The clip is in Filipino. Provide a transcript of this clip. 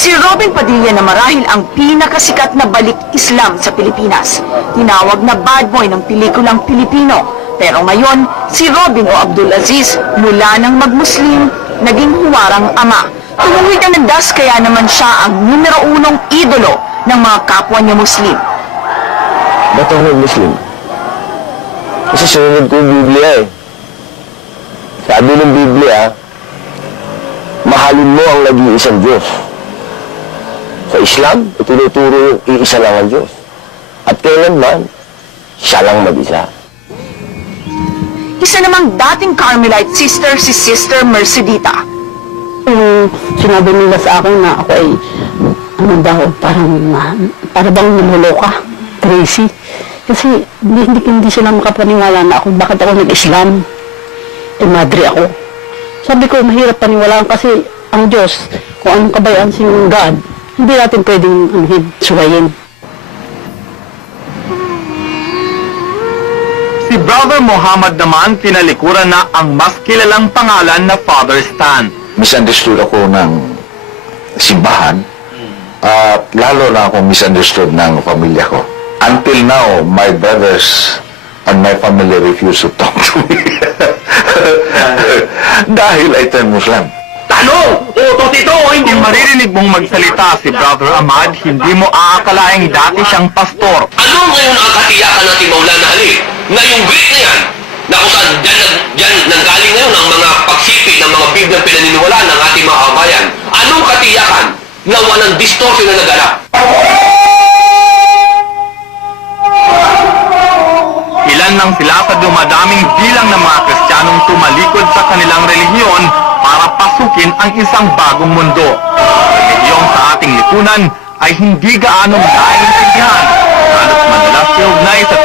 Si Robin Padilla na marahil ang pinakasikat na balik Islam sa Pilipinas. Tinawag na bad boy ng pelikulang Pilipino. Pero ngayon, si Robin o Abdulaziz mula nang mag-Muslim, naging huwarang ama. Tumuwid na ng das kaya naman siya ang numero 1 idolo ng mga kapwa niya Muslim. Ba't ako nag-Muslim? Kasi sunod ko yung Biblia eh. Sabi ng Biblia, mahalin mo ang nag-iisang Diyos. Sa Islam, itinuturo yung iisa lang ang Diyos. At kailanman, siya lang mag-isa. Isa namang dating Carmelite sister si Sister Mercedita. Sinabi nila sa akin na ako ay, ano daw, para bang namuloka, crazy. Kasi hindi sila makapaniwala na ako, bakit ako nag-Islam. Madre ako. Sabi ko, mahirap paniwalaan kasi ang Diyos, kung anong kabayaan si God, hindi natin pwedeng suwayin. Si Brother Muhammad naman tinalikuran na ang mas kilalang pangalan na Father Stan. Misunderstood ako ng simbahan at lalo na akong misunderstood ng pamilya ko. Until now, my brothers and my family refuse to talk to me. Dahil I turned Muslim. Tanong! Totito o hindi? Kung maririnig mong magsalita si Brother Ahmad, hindi mo aakalaing dati siyang pastor. Ano ngayon ang katiyakan natin, Maulana Ali, na yung Greek na yan, na kung saan dyan nanggaling ngayon ang mga pagsipit ng mga Bibliang pinaniniwalaan ng ating mga kabayan, anong katiyakan na walang distortion na naganap? Ilan lang sila sa dumadaming bilang ng mga Kristiyanong tumalikod sa kanilang relihiyon para pasukin ang isang bagong mundo. Relihiyon sa ating lipunan ay hindi gaanong naiintindihan, halos madalas iugnay sa